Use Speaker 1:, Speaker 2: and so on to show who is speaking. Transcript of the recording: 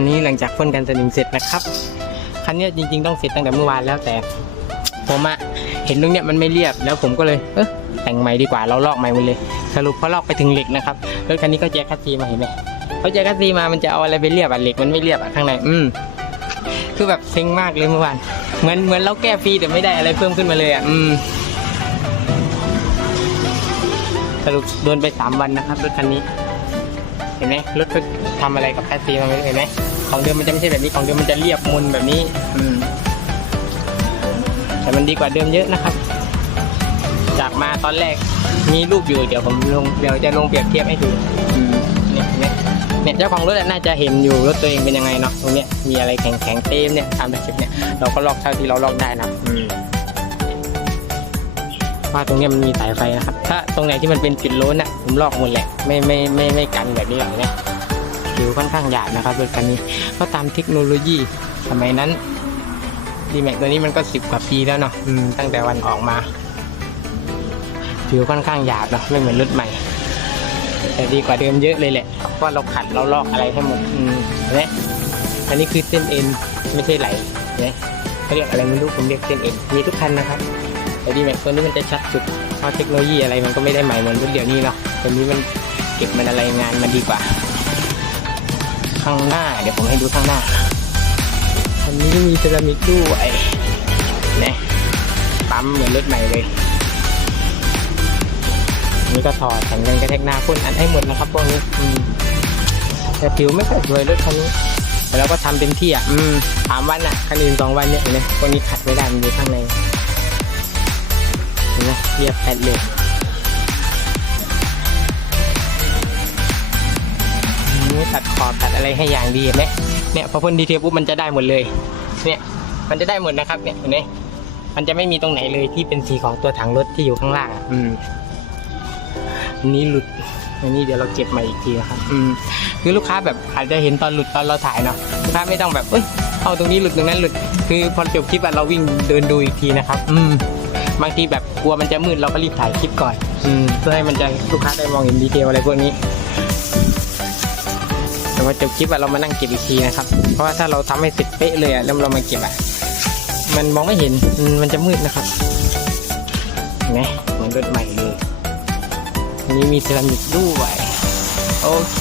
Speaker 1: อันนี้หลังจากพ่นกันสนิมเสร็จนะครับคันนี้จริง ๆ ต้องเสร็จตั้งแต่เมื่อวานแล้วแต่ ผมอะเห็นตรงเนี้ยมันไม่เรียบแล้วผมก็เลยเออแต่งใหม่ดีกว่าเราลอกใหม่หมดเลย สรุปพอลอกไปถึงเหล็กนะครับรถคันนี้ก็แจ็คคัตซีมาเห็นไหมเขาแจ็คคัตซีมามันจะเอาอะไรไปเรียบอะเหล็กมันไม่เรียบอะข้างในอืมคือแบบเซ็งมากเลยเมื่อวานเหมือนเหมือนเราแก้ฟรีแต่ไม่ได้อะไรเพิ่มขึ้นมาเลยอะอืมสรุปโดนไปสามวันนะครับรถคันนี้ เห็นไหมรถเขาทำอะไรกับแคสซีมาไม่รู้เห็นไหมของเดิมมันจะไม่ใช่แบบนี้ของเดิมมันจะเรียบมุนแบบนี้ อืม แต่มันดีกว่าเดิมเยอะนะครับ จากมาตอนแรกมีรูปอยู่เดี๋ยวผมลงเดี๋ยวจะลงเปรียบเทียบให้ดูเนี่ยเนไหมเนี่ยเจ้าของรถน่าจะเห็นอยู่รถตัวเองเป็นยังไงเนาะตรงเนี้ยมีอะไรแข็งๆเต็มเนี่ยตามแบบคลิปเนี่ยเราก็ลอกเท่าที่เราลอกได้นะอืม ว่าตรงนี้มันมีสายไฟนะครับ ถ้าตรงไหนที่มันเป็นจุดโล้นอะผมลอกหมดแหละไม่ไม่ไม่ไม่กันแบบนี้หรอกเนี่ยผิวค่อนข้างหยาบนะครับรถคันนี้ก็ตามเทคโนโลยีสมัยนั้นดีแม็กตัวนี้มันก็สิบกว่าปีแล้วเนาะตั้งแต่วันออกมา ผิวค่อนข้างหยาบเนาะไม่เหมือนรถใหม่ แต่ดีกว่าเดิมเยอะเลยแหละเพราะเราขัดเราลอกอะไรให้หมดอืมเนไหมอันนี้คือเส้นเอ็นไม่ใช่ไหลเนไหมเขาเรียกอะไรไม่รู้ผมเรียกเส้นเอ็นมีทุกคันนะครับ แต่ดีแม็กตัวนี้มันจะชัดสุดเพราะเทคโนโลยีอะไรมันก็ไม่ได้ใหม่เหมือนรุ่นเดียวนี้เนาะตัวนี้มันเก็บมันอะไรงานมันดีกว่า ข้างหน้าเดี๋ยวผมให้ดูข้างหน้าอันนี้มีเซรามิกด้วยนะปั๊มเหมือนรถใหม่เลยนี่ก็ถอดแผ่นกันกระแทกหน้าพ่นอันให้หมดนะครับพวกนี้อืมแต่ผิวไม่ค่อยสวยรถคันนี้แต่เราก็ทำเต็มที่อะ อืมสามวันอะคันอื่นสองวันเนี่ยเห็นไหมพวกนี้ขัดไม่ได้มันอยู่ข้างใน ห็นไหมเรียบแผ่นเลยนี่ตัดขอบตัดอะไรให้อย่างดีเห็นไหมเนี่ยพอพ่นดีเทลปุ๊บมันจะได้หมดเลย เนี่ยมันจะได้หมดนะครับเนี่ยเห็นไหมมันจะไม่มีตรงไหนเลยที่เป็นสีของตัวถังรถที่อยู่ข้างล่างอะอืมอันนี้หลุดอันนี้เดี๋ยวเราเก็บมาอีกทีนะครับ อืม คือลูกค้าแบบอาจจะเห็นตอนหลุดตอนเราถ่ายเนาะ ลูกค้าไม่ต้องแบบ เอ้ย เอาตรงนี้หลุดตรงนั้นหลุด คือพอจบคลิปอะเราวิ่งเดินดูอีกทีนะครับ อืม บางทีแบบกลัวมันจะมืดเราก็รีบถ่ายคลิปก่อน อืมเพื่อให้มันจะลูกค้าได้มองเห็นดีเทลอะไรพวกนี้ แต่ว่าจบคลิปอะเรามานั่งเก็บอีกทีนะครับ เพราะว่าถ้าเราทำให้เสร็จเป๊ะเลยอะแล้วเรามาเก็บอะมันมองไม่เห็นอืมมันจะมืดนะครับเห็นไหมเหมือนรถใหม่เลยอันนี้มีเซรามิกด้วยโอเค